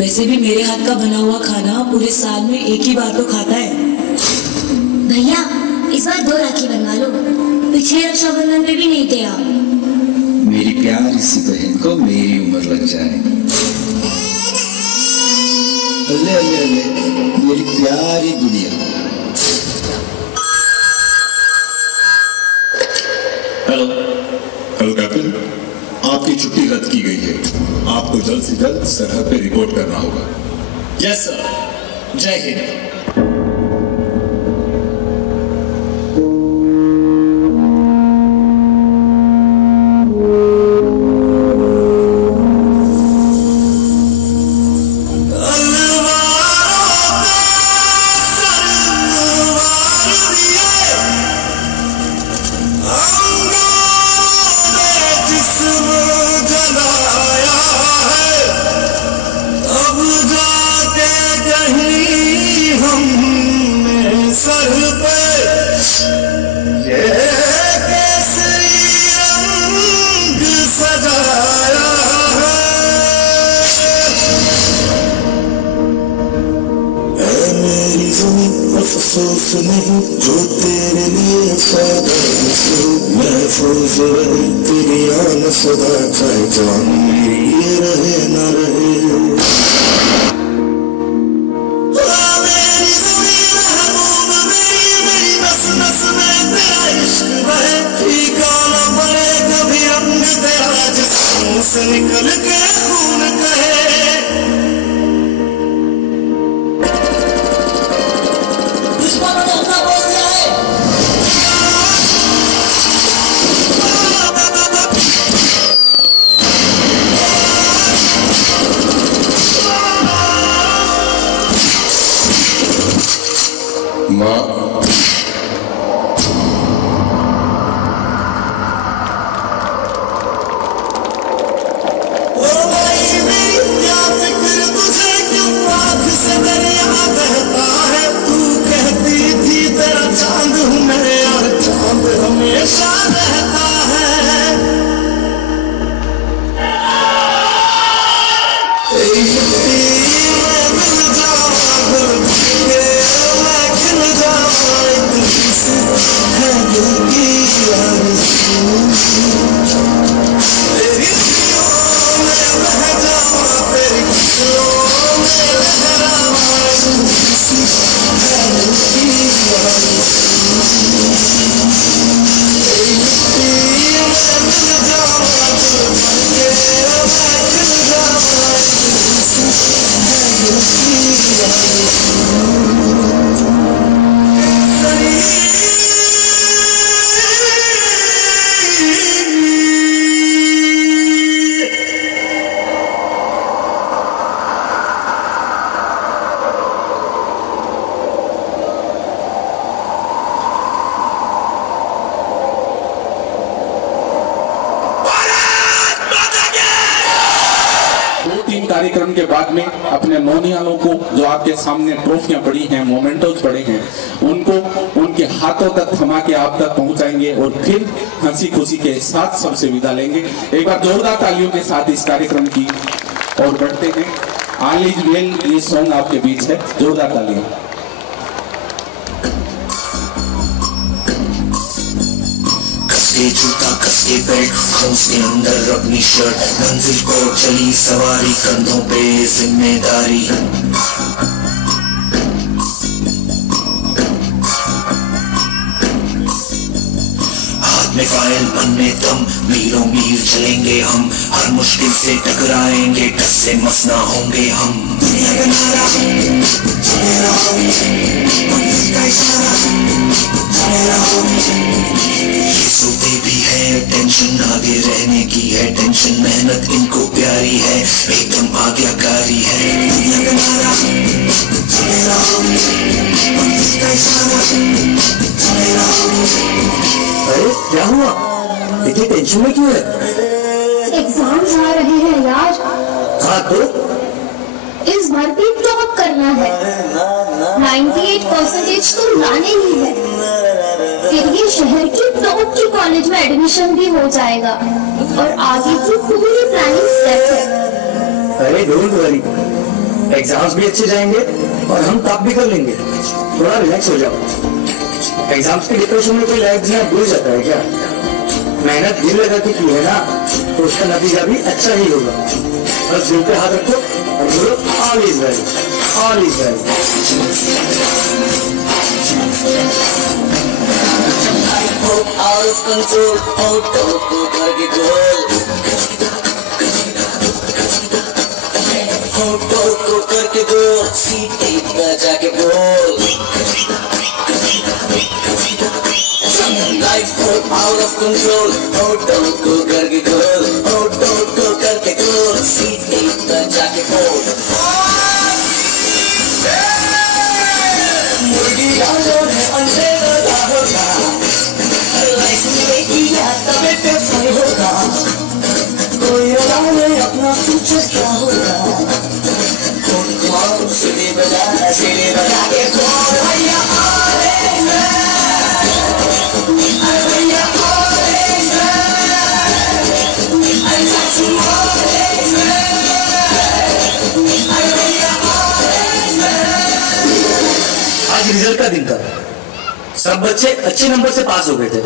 वैसे भी मेरे हाथ का बना हुआ खाना पूरे साल में एक ही बार तो खाता है। भैया इस बार 2 राखी बनवा लो, पिछले रक्षाबंधन पे भी नहीं थे आप। मेरी प्यारी सी बहन को मेरी उम्र लग जाए। अल्ले अल्ले अल्ले मेरी प्यारी गुड़िया। हेलो हेलो कैप्टन, आपकी छुट्टी रद्द की गई है। आपको जल्द से जल्द सरहद पे रिपोर्ट करना होगा। यस सर, जय हिंद। अफसोस नहीं जो तेरे लिए महफूज रहे तेरी आन सदा, चाहे जान मेरी ये रहे न रहे। मेरी ज़मीन महबूब मेरी नस नस में तेरा इश्क बहे, फीका न पड़े कभी रंग तेरा जिस्म से निकल के खून कहे। मैं खिल जाऊं कार्यक्रम के बाद में अपने नौनियालों को जो आपके सामने ट्रॉफियां पड़ी हैं, मोमेंटोज पड़े हैं, उनको उनके हाथों तक थमा के आप तक पहुंचाएंगे और फिर हंसी खुशी के साथ सबसे विदा लेंगे। एक बार जोरदार तालियों के साथ इस कार्यक्रम की और बढ़ते हैं। ऑल इज वेल ये सॉन्ग आपके बीच है, जोरदार तालियां। जूता कसके बेल्ट खौस के अंदर अपनी शर्ट, मंजिल को चली सवारी, कंधों पे जिम्मेदारी। हाथ में फाइल बनने दम, मीलों मील चलेंगे हम, हर मुश्किल से टकराएंगे, टस से मस ना होंगे हम। दुनिया का नारा चले रहो, मंजिल का इशारा चले रहो। सोते भी है टेंशन, आगे रहने की है टेंशन, मेहनत इनको प्यारी है, एकदम आज्ञाकारी है। दुनिया का नारा चले रहो, मंजिल का इशारा चले रहो। अरे क्या हुआ, इतनी टेंशन में क्यों है? एग्जाम्स आ रहे हैं यार। हाँ तो इस बार भी टॉप करना है, 98% तो लाने ही है, फिर ये शहर की टॉप की कॉलेज में एडमिशन भी हो जाएगा और आगे की पूरी प्लानिंग सेट है। अरे डोंट वरी, एग्जाम्स भी अच्छे जाएंगे और हम टॉप भी कर लेंगे। थोड़ा रिलैक्स हो जाओ। एग्जाम्स के डिप्रेशन में कोई लाइफ जीना भूल जाता है क्या? मेहनत दिल लगा के की है ना, तो उसका नतीजा भी अच्छा ही होगा। बस दिल पे हाथ रखो और बोलो all is well, all is well. Out of control, auto को करके गोल, auto को करके गोल, सीटी पर जाके बोल। Life go out of control, auto को करके गोल, auto को करके गोल, सीटी पर जाके बोल। मुर्गी डालो है अंडे लगा होगा, होगा कोई अपना फ्यूचर क्या होगा। सीढ़ी बजा के बोल भैया आज रिजल्ट का दिन था, सब बच्चे अच्छे नंबर से पास हो गए थे,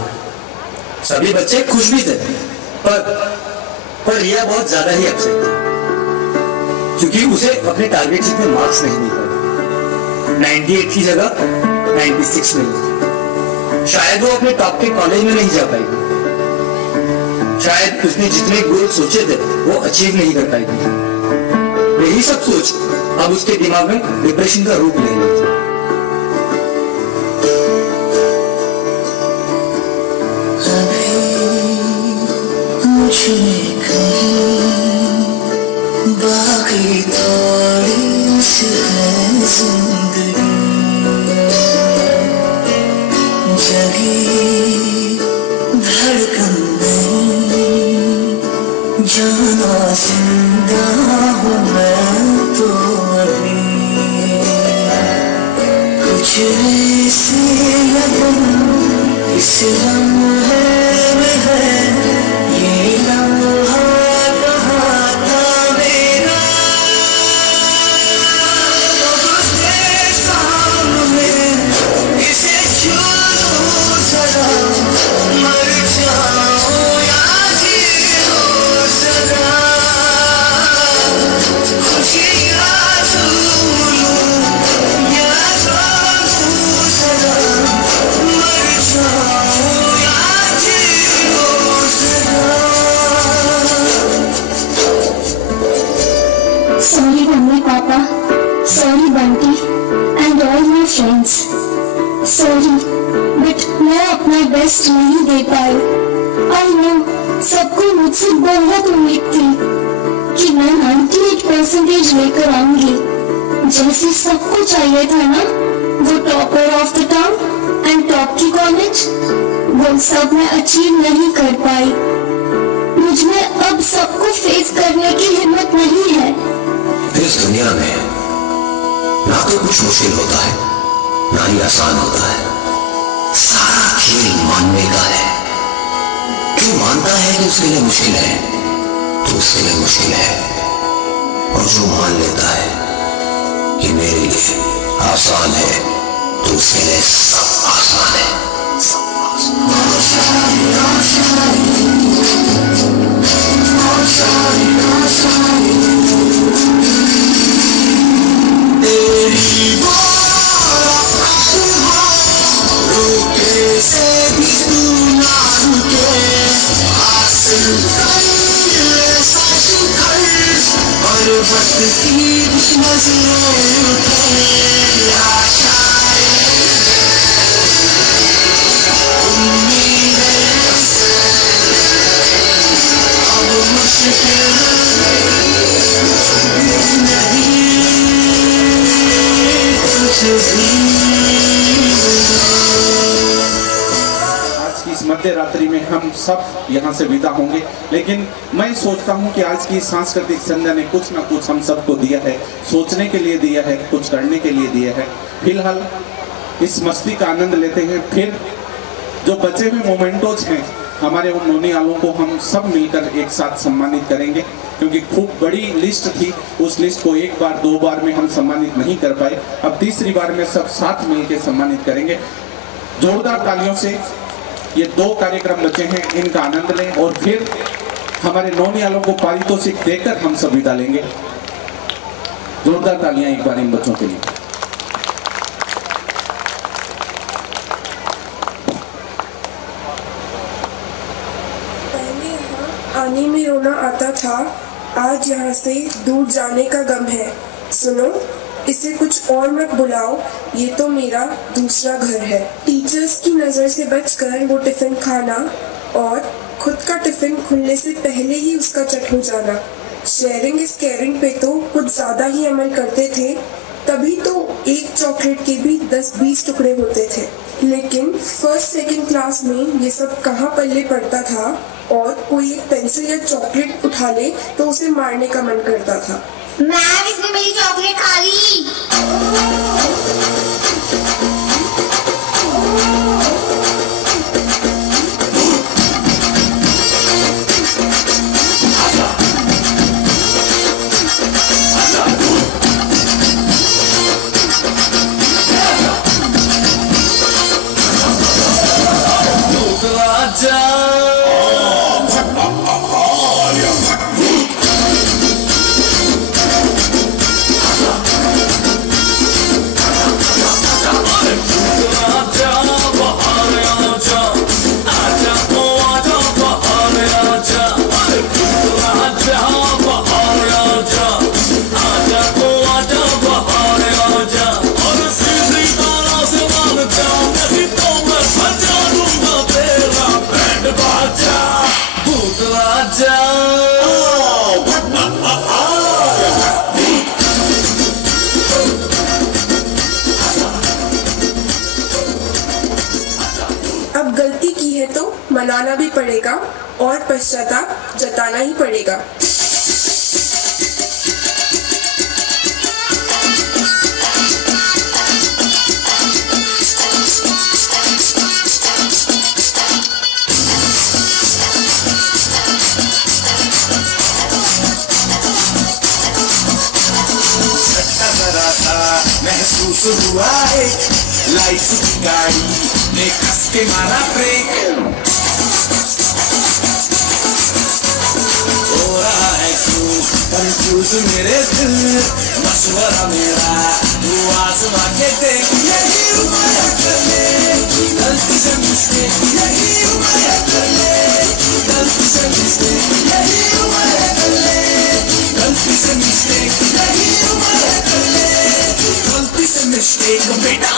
सभी बच्चे खुश भी थे, पर रिया बहुत ज्यादा ही अपसेट थी क्योंकि उसे अपने टारगेट जितने मार्क्स नहीं मिल पाए। 98 की जगह 96 मिले। शायद वो अपने टॉप के कॉलेज में नहीं जा पाएगी, शायद उसने जितने गोल सोचे थे वो अचीव नहीं कर पाएगी। यही सब सोच अब उसके दिमाग में डिप्रेशन का रूप ले रही थी। बाकी थोड़ी सी है जिंदगी, जगी धड़कन नहीं, जाना जिंदा हूँ मैं तो अभी, कुछ ऐसे लगन इस लम्हे में है, ये लम्हा sorry mummy papa, sorry Bunty and all my friends, sorry but मैं अपना बेस्ट नहीं दे पाई। आई नो सबको मुझसे बहुत उम्मीद थी कि मैं 98% लेकर आऊंगी, जैसे सबको चाहिए था ना, वो topper of the town and top की कॉलेज, वो सब मैं अचीव नहीं कर पाई। मुझमें अब सबको फेस करने की हिम्मत नहीं है। इस दुनिया में ना तो कुछ मुश्किल होता है ना ही आसान होता है, सारा खेल मानने का है। जो मानता है कि उसके लिए मुश्किल है तो उसके लिए मुश्किल है, और जो मान लेता है कि मेरे लिए आसान है तो उसके लिए सब आसान है। तेरी रुके से भी तू ना रुके, हासिल और वक्त की नजरों उठे आशाएं, उम्मीदें अब मुश्किल नहीं कुछ भी। इस मध्य रात्रि में हम सब यहाँ से विदा होंगे, लेकिन मैं सोचता हूँ कि आज की सांस्कृतिक संध्या ने कुछ ना कुछ हम सबको दिया है, सोचने के लिए दिया है, कुछ करने के लिए दिया है। फिलहाल इस मस्ती का आनंद लेते हैं, फिर जो बचे हुए मोमेंटोज हैं हमारे उन नौनियालों को हम सब मिलकर एक साथ सम्मानित करेंगे, क्योंकि खूब बड़ी लिस्ट थी, उस लिस्ट को एक बार दो बार में हम सम्मानित नहीं कर पाए। अब तीसरी बार में सब साथ मिलकर सम्मानित करेंगे। जोरदार तालियों से ये 2 कार्यक्रम बचे हैं, इनका आनंद लें और फिर हमारे नौनियालों को पारितोषिक देकर हम सब विदा लेंगे। जोरदार तालियां एक बार इन बच्चों के लिए। पहले यहाँ आने में रोना आता था, आज यहाँ से दूर जाने का गम है। सुनो, इसे कुछ और मत बुलाओ, ये तो मेरा दूसरा घर है। टीचर्स की नज़र से बचकर वो टिफिन खाना और खुद का टिफिन खुलने से पहले ही उसका चट हो जाना। शेयरिंग इज केयरिंग पे तो कुछ ज़्यादा ही अमल करते थे, तभी तो एक चॉकलेट के भी 10-20 टुकड़े होते थे। लेकिन फर्स्ट सेकंड क्लास में ये सब कहाँ पल्ले पड़ता था, और कोई एक पेंसिल या चॉकलेट उठा ले तो उसे मारने का मन करता था। मैम, इसने मेरी चॉकलेट खा ली। अब गलती की है तो मनाना भी पड़ेगा और पश्चाताप जताना ही पड़ेगा। महसूस हुआ एक लाइफ की गाड़ी ने कस के मारा ब्रेक, हो रहा है क्यों कंफ्यूज मेरे दिल, मशवरा मेरा तू आजमा के देख, यही उम्र कर ले गलती से मिस्टेक, यही उम्र कर ले गलती से मिस्टेक, यही उम्र कर ले गलती से मिस्टेक, यही उम्र कर ले। देख बेटा।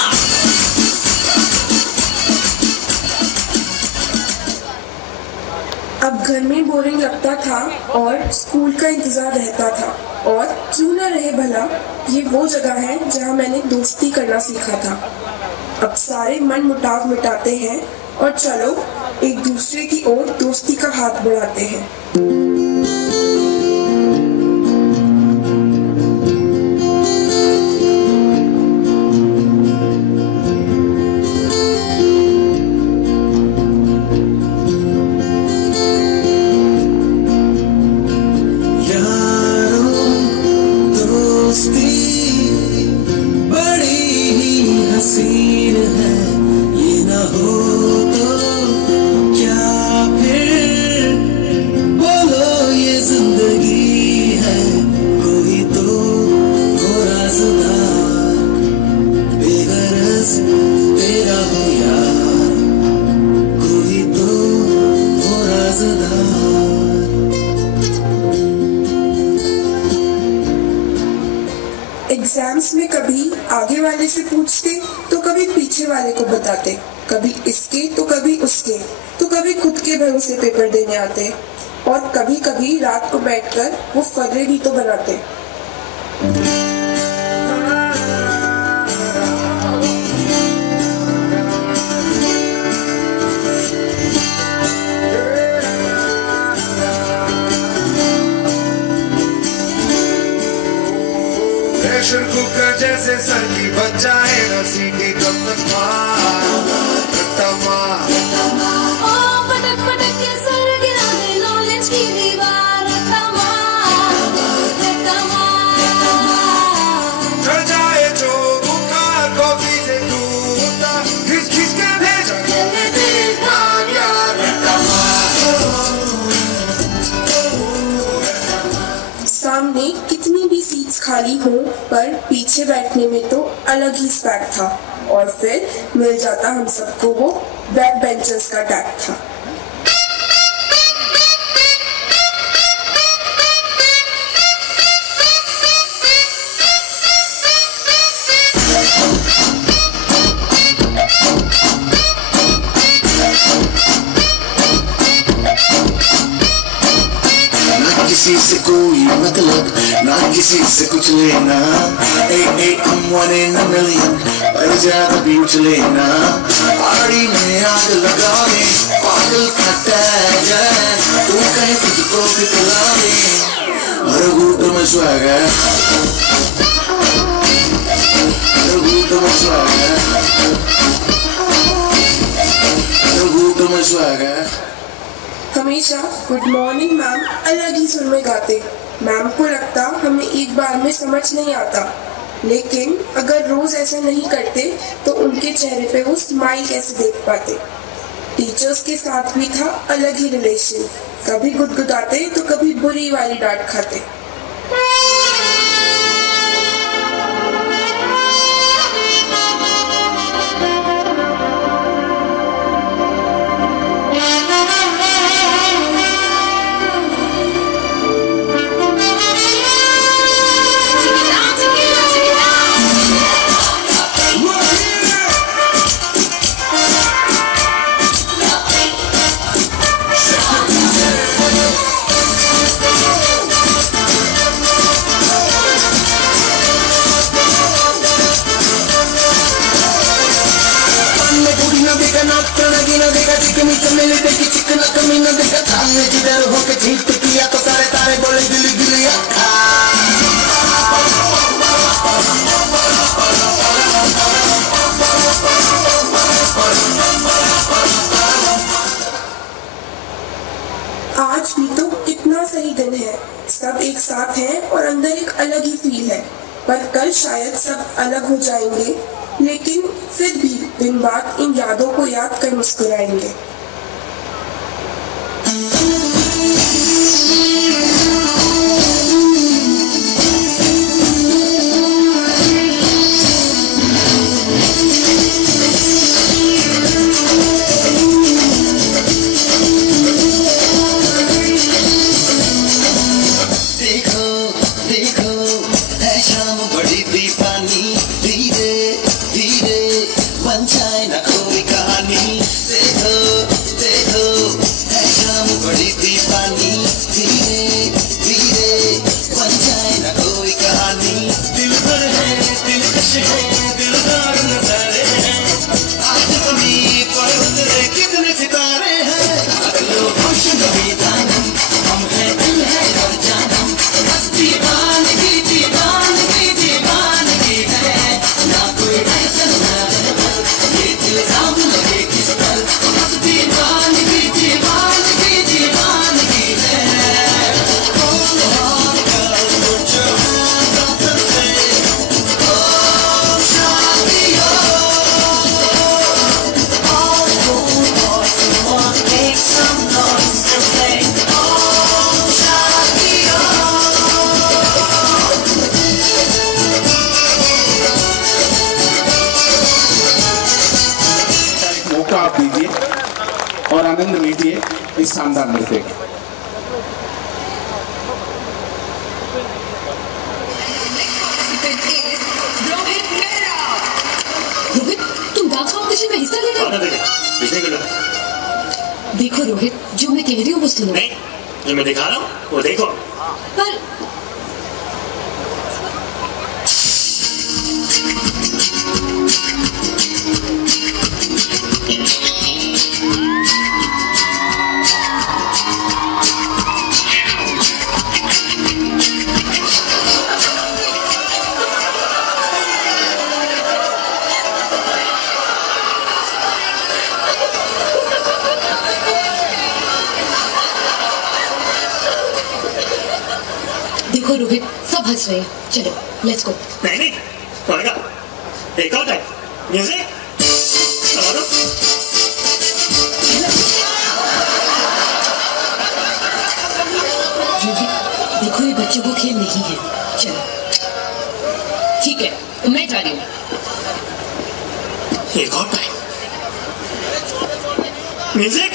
अब घर में बोरिंग लगता था और स्कूल का इंतजार रहता था, और क्यों न रहे भला, ये वो जगह है जहाँ मैंने दोस्ती करना सीखा था। अब सारे मन मुटाव मिटाते हैं और चलो एक दूसरे की ओर दोस्ती का हाथ बढ़ाते हैं। एग्जाम्स में कभी आगे वाले से पूछते तो कभी पीछे वाले को बताते, कभी इसके तो कभी उसके, तो कभी खुद के भरोसे पेपर देने आते, और कभी कभी रात को बैठकर वो फर्रे भी तो बनाते। प्रेशर कुकर जैसे सर की बच जाएगा सीटी कब तक पटक पटक के सर गिरा दे नॉलेज की दीवार, चढ़ जाए जो बुखार कॉफी से दूर खिंच खिंच के भेजा सामने कितनी भी सीट्स खाली हो, पर पीछे बैठने में तो अलग ही स्वैग था, और फिर मिल जाता हम सबको वो बैक बेंचर्स का टैग था। किसी से कोई मतलब ना किसी से कुछ लेना, I'm one in a million, पर ज्यादा भी उछ लेना। पार्टी में आग लगा दे, पागल का टैग है, तू कहे खुद को भी पिला दे। हर घूट में स्वैग है, हर घूट में स्वैग है, हर घूट में स्वैग है। हमेशा गुड मॉर्निंग मैम अलग ही सुर में गाते। मैम को लगता हमें एक बार में समझ नहीं आता, लेकिन अगर रोज ऐसा नहीं करते तो उनके चेहरे पे वो स्माइल कैसे देख पाते। टीचर्स के साथ भी था अलग ही रिलेशन, कभी गुदगुदाते तो कभी बुरी वाली डांट खाते। तो सारे तारे बोले दिली दिली आज भी तो कितना सही दिन है, सब एक साथ हैं और अंदर एक अलग ही फील है। पर कल शायद सब अलग हो जाएंगे, लेकिन फिर भी दिन बाद इन यादों को याद कर मुस्कुराएंगे। देखो देखो है शाम बड़ी दीपानी, धीरे इस शानदार नृत्य का। रोहित, तुम डांस कॉम्पिटिशन में हिस्सा ले रहे हो? देखो रोहित, जो मैं कह रही हूँ वो सुनो। नहीं, जो मैं दिखा रहा हूँ वो देखो। पर देखो रोहित, सब हंस रहे हैं। चलो लेट्स गो। नहीं नहीं, पड़ेगा। एक और टाइम म्यूजिक चला दो। रोहित देखो, ये बच्चों को खेल नहीं है। चलो ठीक है, मैं जा रही हूँ। एक और टाइम म्यूजिक।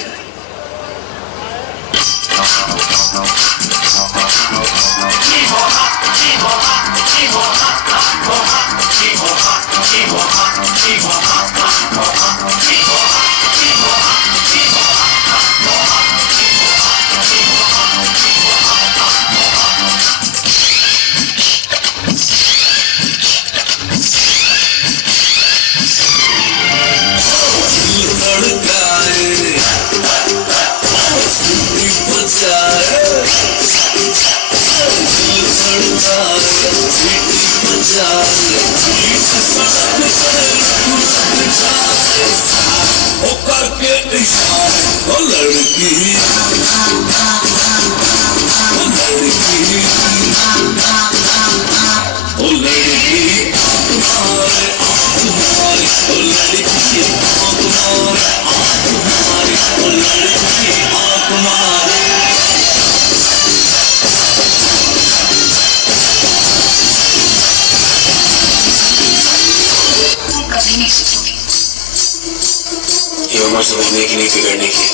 समझने की नहीं, बिगड़ने की।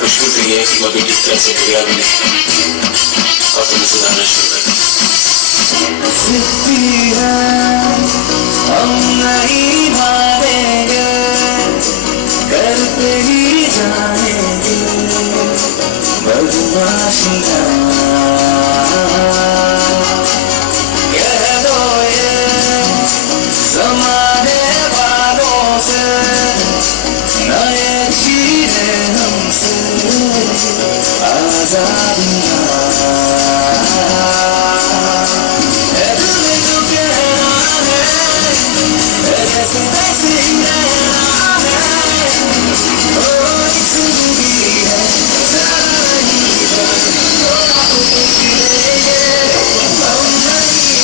मुश्किल तो यह है कि कभी ठीक तरह से बिगड़ा भी नहीं और तुम्हें सुधारना शुरू कर। हम नहीं मानेंगे, करते ही जाएंगे बदमाशियां। कह दो ये ज़माने वालों से, नए चीज़े हमसे आज़ादियाँ। दिल में जो कहना है ऐसे वैसे ही रहना है। ओ जिंदगी है नहीं थोड़ा तो बिगड़ेंगे, हम नहीं सुधरेंगे,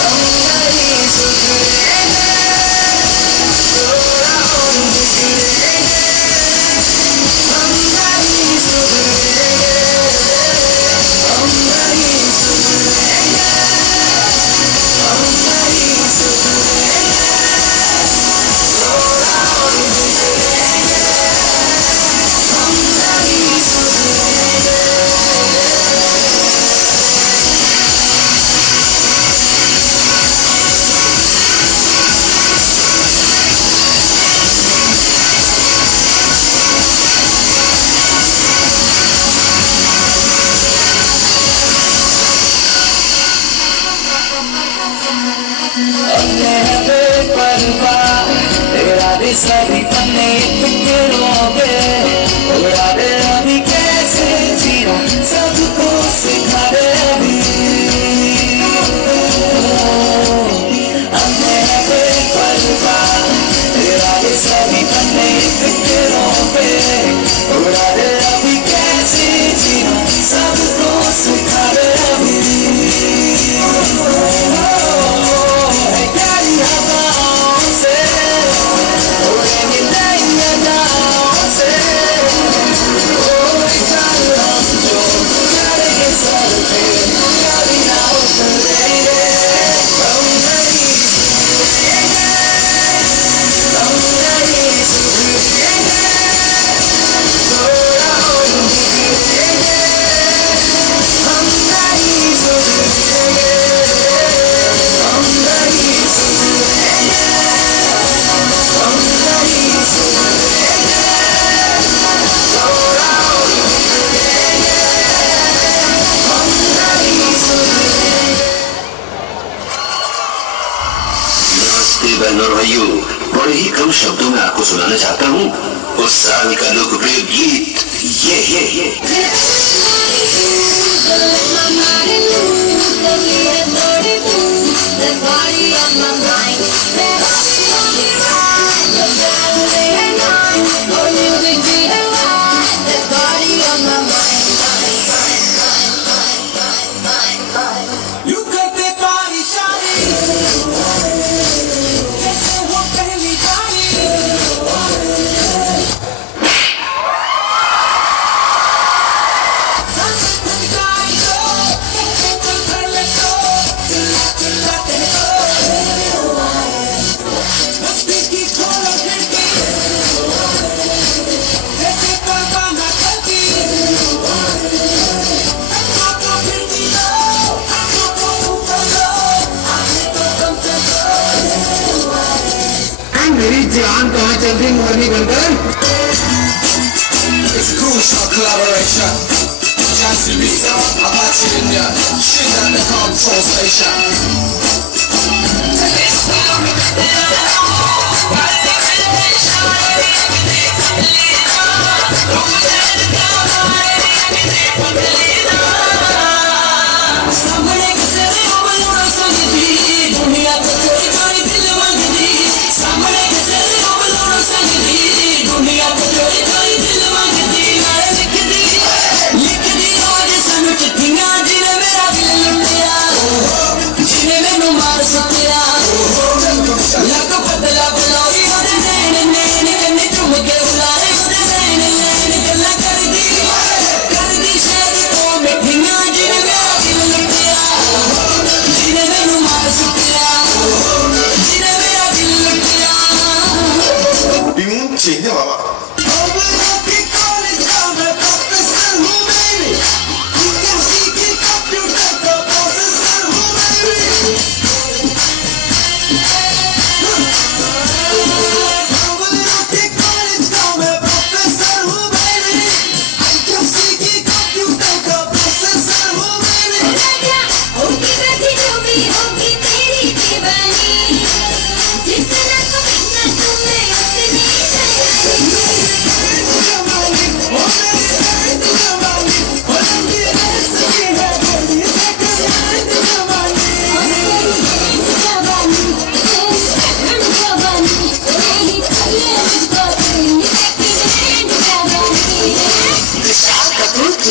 हम नहीं सुधरेंगे, थोड़ा और बिगड़ेंगे, हम नहीं सुधरेंगे, हम नहीं सुधरेंगे, हम नहीं सुधरेंगे, थोड़ा और बिगड़ेंगे, हम नहीं सुधरेंगे। अपने बेपरवाह तेरा भी सभी पन्ने फिक्रों पे उड़ा दे अभी कैसे जीना सबको सिखा दे अभी। अपने बेपरवाह तेरा भी सभी पन्ने फिक्रों पे उड़ा दे अभी कैसे जीना सबको सिखा दे अभी। और भाइयों, बड़े ही कम शब्दों में आपको सुनाना चाहता हूँ उस साल का लोकप्रिय गीत ये। मेरी जान कहाँ चल रही मोरनी बनकर? Exclusive collaboration. Jancy Risa, Apache India, she's at the control station. चाहिए बाबा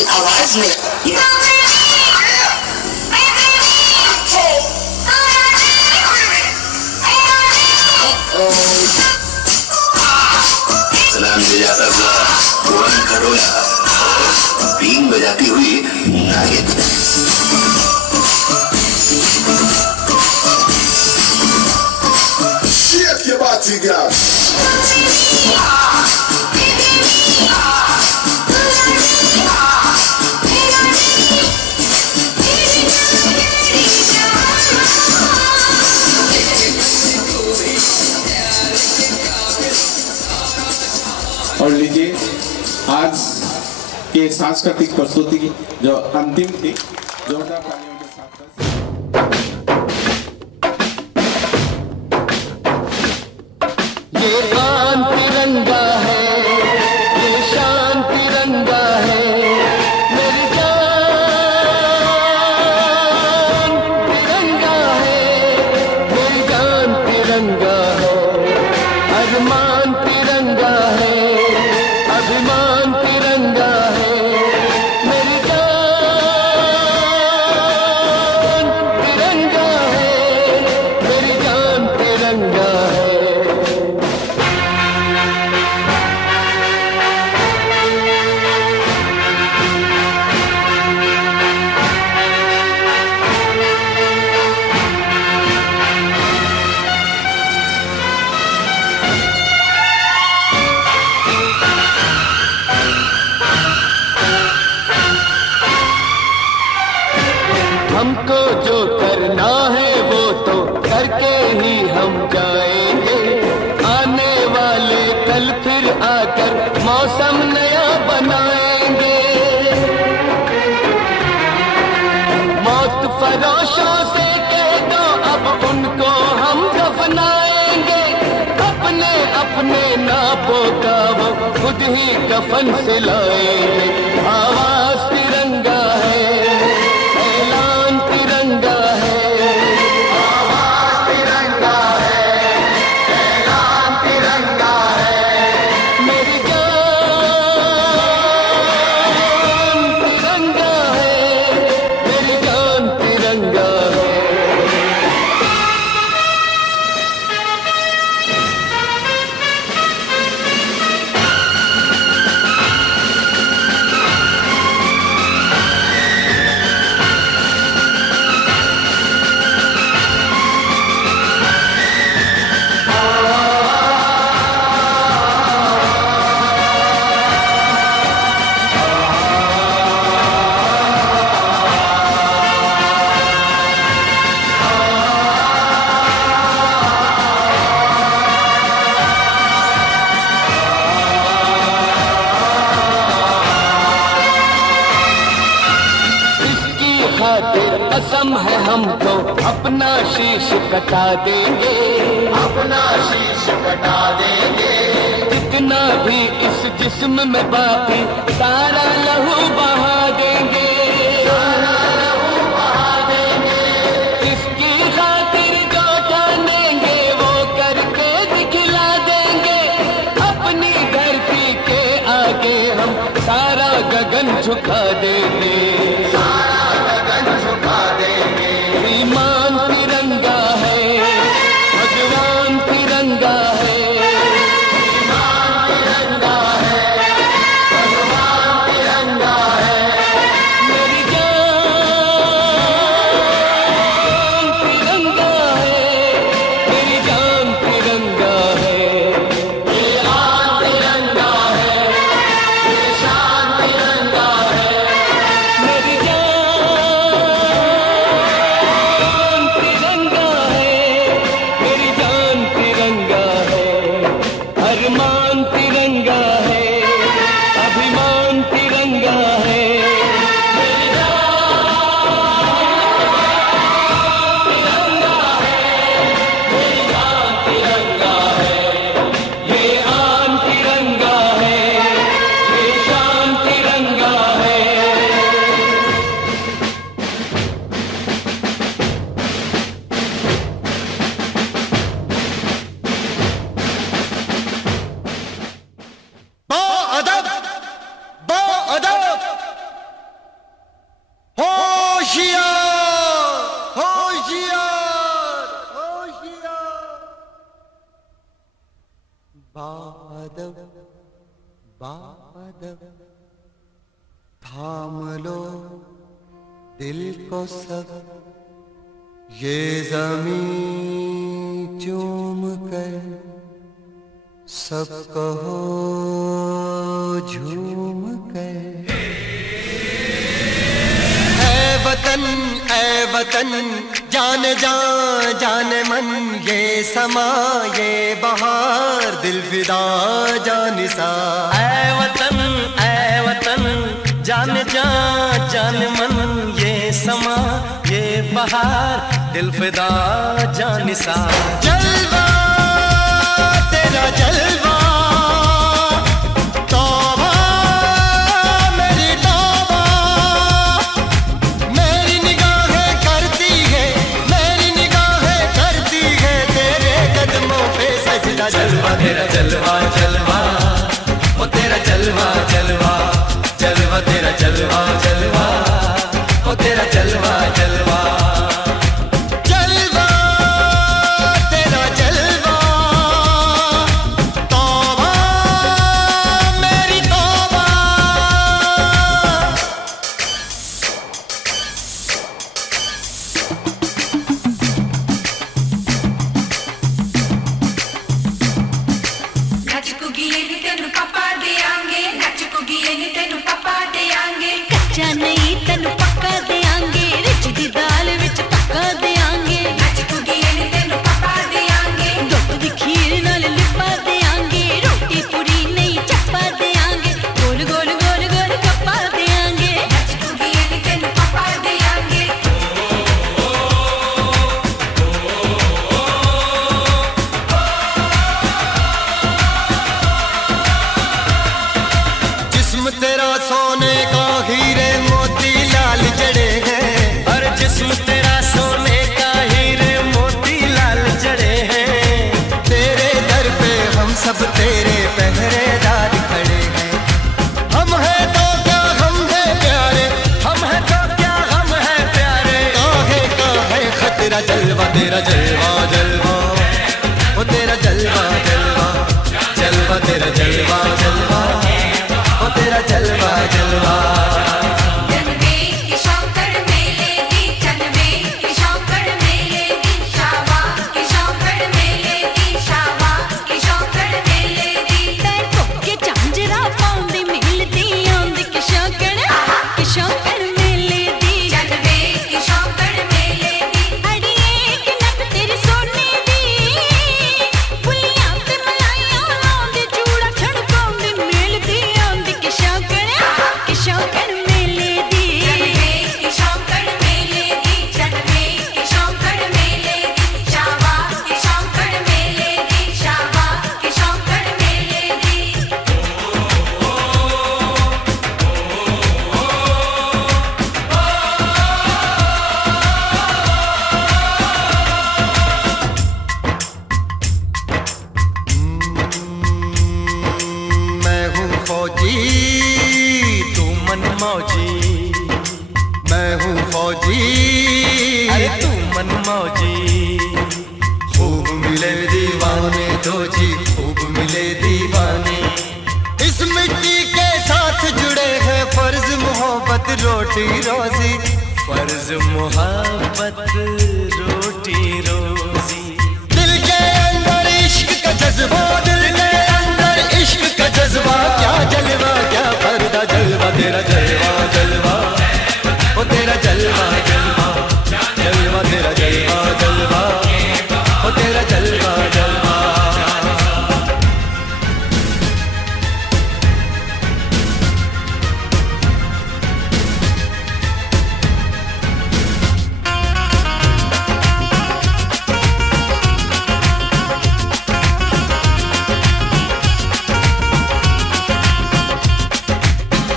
आवाज में सलाम दे जाता हुआ पुरान खटोला बीन बजाती हुई नागिन Shake your body, girl. और लीजिए आज के सांस्कृतिक प्रस्तुति की जो अंतिम थी जोरदार तालियों के साथ ये पान तिरंगा है, ये शान तिरंगा है, मेरी जान तिरंगा है, मेरी जान तिरंगा है, अरमान तिरंगा है, अभिमान तिरंगा है, मेरी जान तिरंगा है, मेरी जान तिरंगा है। हमको जो करना है वो तो करके ही हम जाएंगे, आने वाले कल फिर आकर मौसम नया बनाएंगे, मौत फरोशों से कह दो अब उनको हम दफनाएंगे। खुद ही कफन से लाएंगे। आवाज तिरंगा है, ऐलान तिरंगा है, आवाज तिरंगा है, ऐलान तिरंगा है। मेरी जान तिरंगा है, मेरी जान तिरंगा है। कसम है हमको अपना शीश कटा देंगे, अपना शीश कटा देंगे। जितना भी इस जिस्म में बाकी सारा लहू बहा देंगे, सारा लहू बहा देंगे। इसकी खातिर जो जानेंगे वो करके दिखला देंगे। अपनी धरती के आगे हम सारा गगन झुका देंगे, ईमान तिरंगा है, भगवान तिरंगा है, ईमान तिरंगा है, भगवान तिरंगा है। मेरी जान तिरंगा है, मेरी जान तिरंगा है। ये आन तिरंगा है, ये शान तिरंगा है। मेरी अरमान तिरंगा है, अभिमान तिरंगा है। मेरी जान तिरंगा है, ये आन तिरंगा है, ये शान तिरंगा है। थाम लो दिल को सब, ये ज़मीं चूम कर सब कहो झूम कर। ऐ वतन जान जान मन, ये समा ये बहार दिल फिदा जानिसा। ऐ वतन जान जान मन, ये समा ये बहार दिल फिदा जानिसा। जलवा तेरा जलवा, तौबा मेरी तौबा। मेरी निगाहें करती है, मेरी निगाहें करती है तेरे कदमों पे सजदा। जलवा तेरा जलवा जलवा, ओ तेरा जलवा जलवा, जलवा तेरा जलवा जलवा, ओ तेरा जलवा जलवा। जलवा तेरा जलवा, तौबा मेरी तौबा। नच कुगिए नी तेनु पापा देंगे, नच कुगिए नी तेनु पापा देंगे। कच्च तेरा जलवा जलवा, ओ तेरा जलवा जलवा, जलवा तेरा जलवा जलवा, ओ तेरा जलवा जलवा। रोटी रोजी फर्ज मोहब्बत रोटी रोजी, दिल के अंदर इश्क का जज्बा, दिल के अंदर इश्क का जज्बा, क्या जलवा क्या पर्दा जलवा तेरा जलवा जलवा, ओ तेरा जलवा जलवा, जलवा तेरा जलवा जलवा, ओ तेरा जलवा जलवा।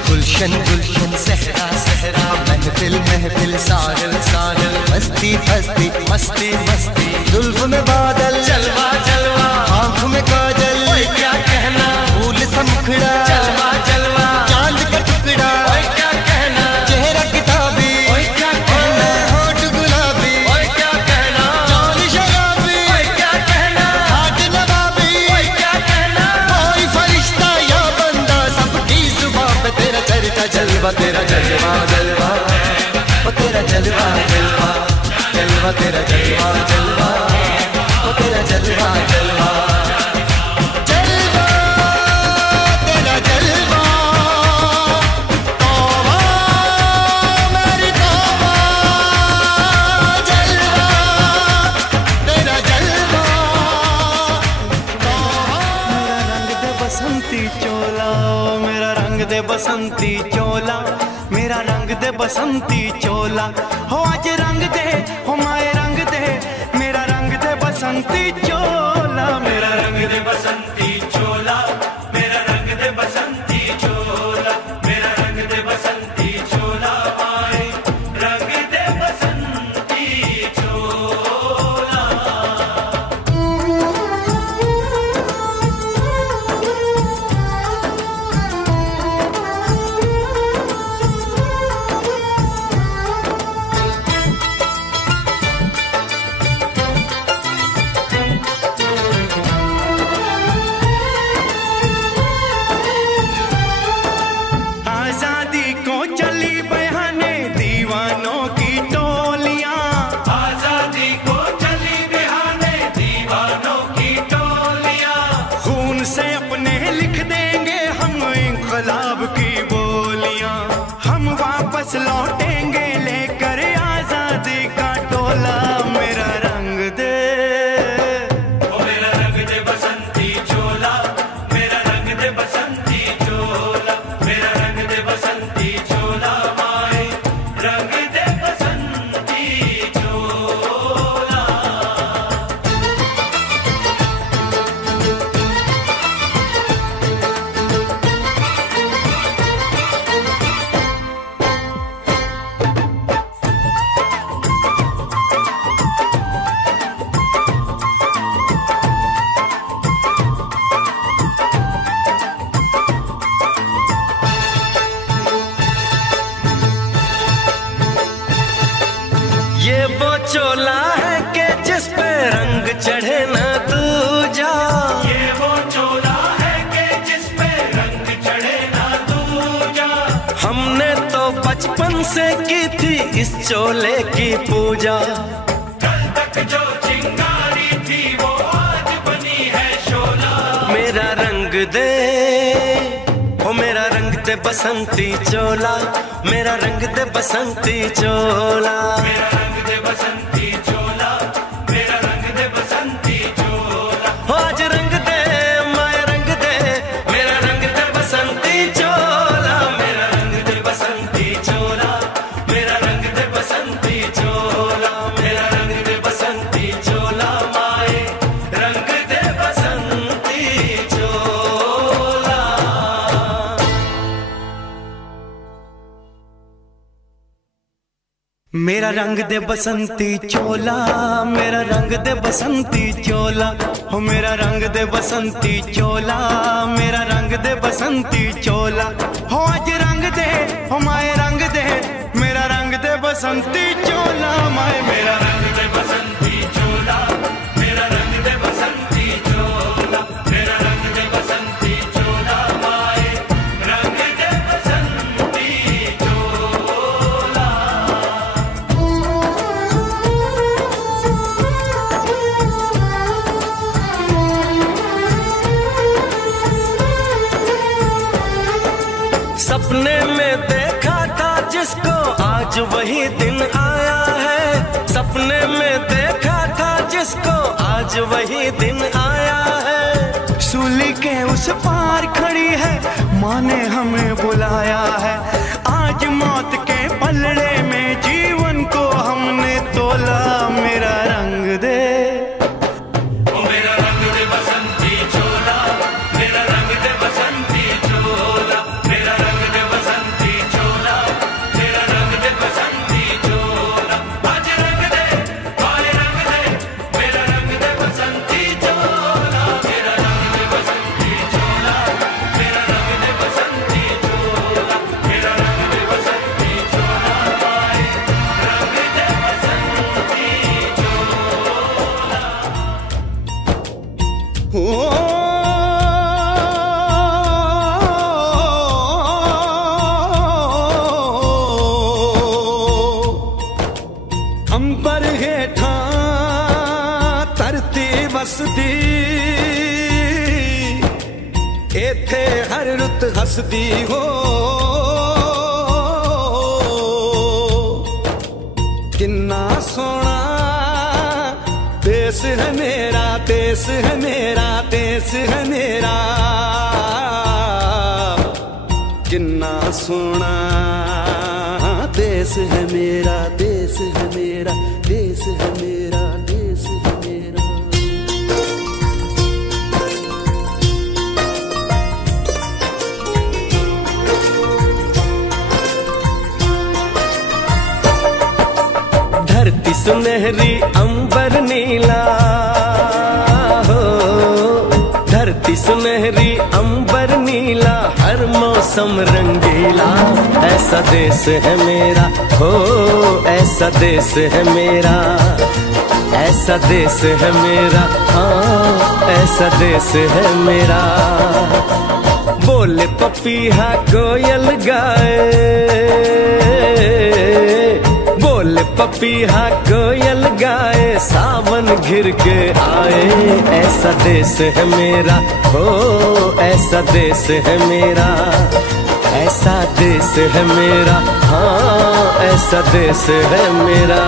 गुलशन गुलशन सहरा सहरा, महफिल महफिल साहिल साहिल, मस्ती मस्ती मस्ती मस्ती, जुल्फ में बादल जलवा जलवा, आँख में काजल क्या कहना, फूल सा मुखड़ा जलवा जलवा, चांद का टुकड़ा क्या कहना, चेहरा किताबी क्या कहना, होठ गुलाबी क्या कहना, चाल शराबी क्या कहना, हाथ नवाबी क्या कहना, कोई फरिश्ता या बंदा सबकी जुबान पे तेरा चर्चा जलवा तेरा जलवा जलवा, ओ तेरा जलवा जलवा, जलवा तेरा जलवा जलवा, ओ तेरा जलवा जलवा, जलवा तेरा जलवा, तौबा मेरी तौबा, जलवा तेरा जलवा, मेरा रंग दे बसंती चोला, मेरा रंग दे बसंती चोला, मेरा रंग दे बसंती चोला, हो आज रंग दे हो माए रंग दे, मेरा रंग दे बसंती चोला, मेरा रंग दे बसंती चोला, मेरा रंग दे बसंती चोला, मेरा रंग दे बसंती चोला, माए रंग दे बसंती चोला। लौटेंगे लेकर आजादी का टोला, मेरा रंग दे ओ मेरा रंग दे बसंती चोला, मेरा रंग दे बसंती चोला, मेरा रंग दे बसंती चोला, माए रंग दे बसंती चोला। ये वो चोला है के जिस पे रंग चढ़े ना दूजा, ये वो चोला है कि जिस पे रंग चढ़े ना दूजा। हमने तो बचपन से की थी इस चोले की पूजा। कल तक जो चिंगारी थी वो आज बनी है शोला। मेरा रंग दे, ओ मेरा रंग दे बसंती चोला, मेरा रंग दे बसंती चोला, मेरा रंग दे बसंती चोला, मेरा रंग दे बसंती चोला। हो आज रंग दे माय रंग दे, मेरा रंग दे बसंती चोला, मेरा रंग दे बसंती चोला, मेरा रंग दे बसंती चोला, मेरा रंग दे बसंती चोला, माय रंग दे बसंती चोला। मेरा रंग दे बसंती चोला, मेरा रंग दे बसंती चोला, हो मेरा रंग दे बसंती चोला, मेरा रंग दे बसंती चोला। हो आज रंग दे, हो माए रंग दे, मेरा रंग दे बसंती चोला, माए मेरा रंग दे बसंती चोला, मेरा रंग दे बसंती चोला, मेरा रंग दे बसंती चोला, माए रंग दे बसंती चोला। सपने में देखा था जिसको आज वही दिन आया है, सपने में देखा था जिसको आज वही दिन आया है। सूली के उस पार खड़ी है, माँ ने हमें बुलाया है। आज मौत के पलड़े में जीवन को हमने तोला। मेरा रंग दे, मेरा रंग दे बसंती चोला, मेरा रंग दे बसंती चोला, मेरा रंग दे बसंती चोला, मेरा रंग दे बसंती चोला। आज रंग दे माय रंग दे, मेरा रंग दे बसंती चोला, मेरा रंग दे बसंती चोला, मेरा रंग दे बसंती चोला, मेरा रंग दे बसंती चोला, माय रंग दे बसंती चोला। अंबर हेठा धरती बसदी, एथे हर रुत हसदी हो। किन्ना सोना देश है मेरा, देश है मेरा, देश है मेरा। किन्ना सोना देश है मेरा, देश है मेरा, देश है मेरा, देश है मेरा। धरती सुनहरी अंबर नीला हो, धरती सुनहरी अंबर नीला, हर मौसम रंगीला। ऐसा देश है मेरा हो, ऐसा देश है मेरा, ऐसा देश है मेरा, हाँ ऐसा देश है मेरा। बोले पपीहा कोयल गाए, बोले पपीहा कोयल गाए, सावन घिर के आए। ऐसा देश है मेरा हो, ऐसा देश है मेरा, ऐसा देश है मेरा, हाँ ऐसा देश है मेरा।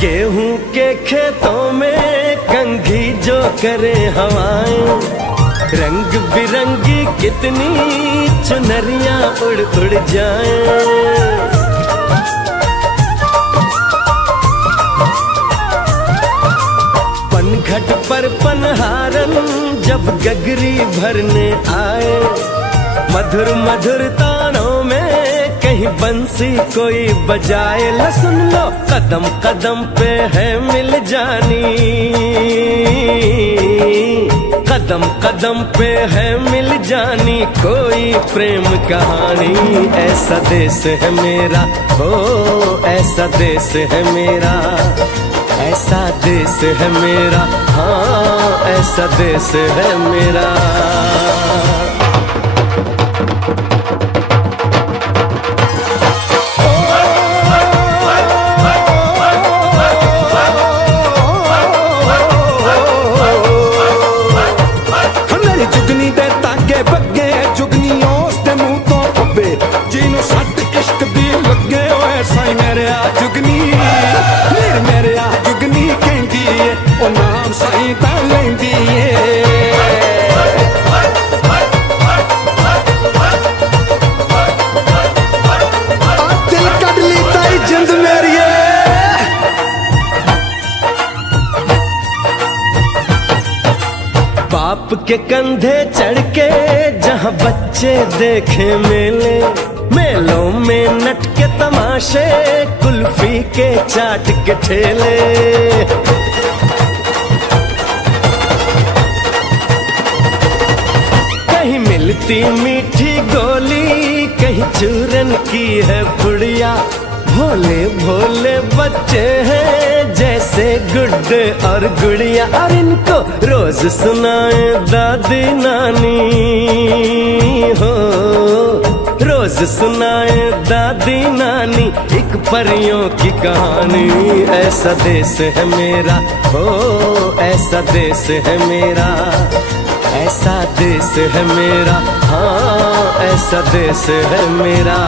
गेहूं के खेतों में कंघी जो करे हवाएं, रंग बिरंगी कितनी चुनरियां उड़ उड़ जाएं। पनघट पर पनहारन जब गगरी भरने आए, मधुर मधुर तानों में कहीं बंसी कोई बजाए। ला सुन लो कदम कदम पे है मिल जानी, कदम कदम पे है मिल जानी कोई प्रेम कहानी। ऐसा देश है मेरा, हो ऐसा देश है मेरा, ऐसा देश है मेरा, हाँ ऐसा देश है मेरा। मेरी जुगनी दे ताके बगे, जुगनियों उसदे मुंह तो पब्बे, जिन्हों सट इश्क दी लगे ऐसा ही मेरे आ जुगनी, मेरे आ जुगनी कहंदी है ओ नाम सही तां लैंदी है। दिल कट ली ताई जिंद मेरी बाप के कंधे चढ़ के जहाँ बच्चे देखे मेले, मेलों में नट के तमाशे, कुल्फी के चाट के ठेले। कहीं मिलती मीठी गोली, कहीं चूरन की है पुड़िया। भोले भोले बच्चे हैं जैसे गुड्डे और गुड़िया, और इनको रोज सुनाए दादी नानी, हो रोज सुनाए दादी नानी एक परियों की कहानी। ऐसा देश है मेरा, हो ऐसा देश है मेरा, ऐसा देश है मेरा, हाँ ऐसा देश है मेरा।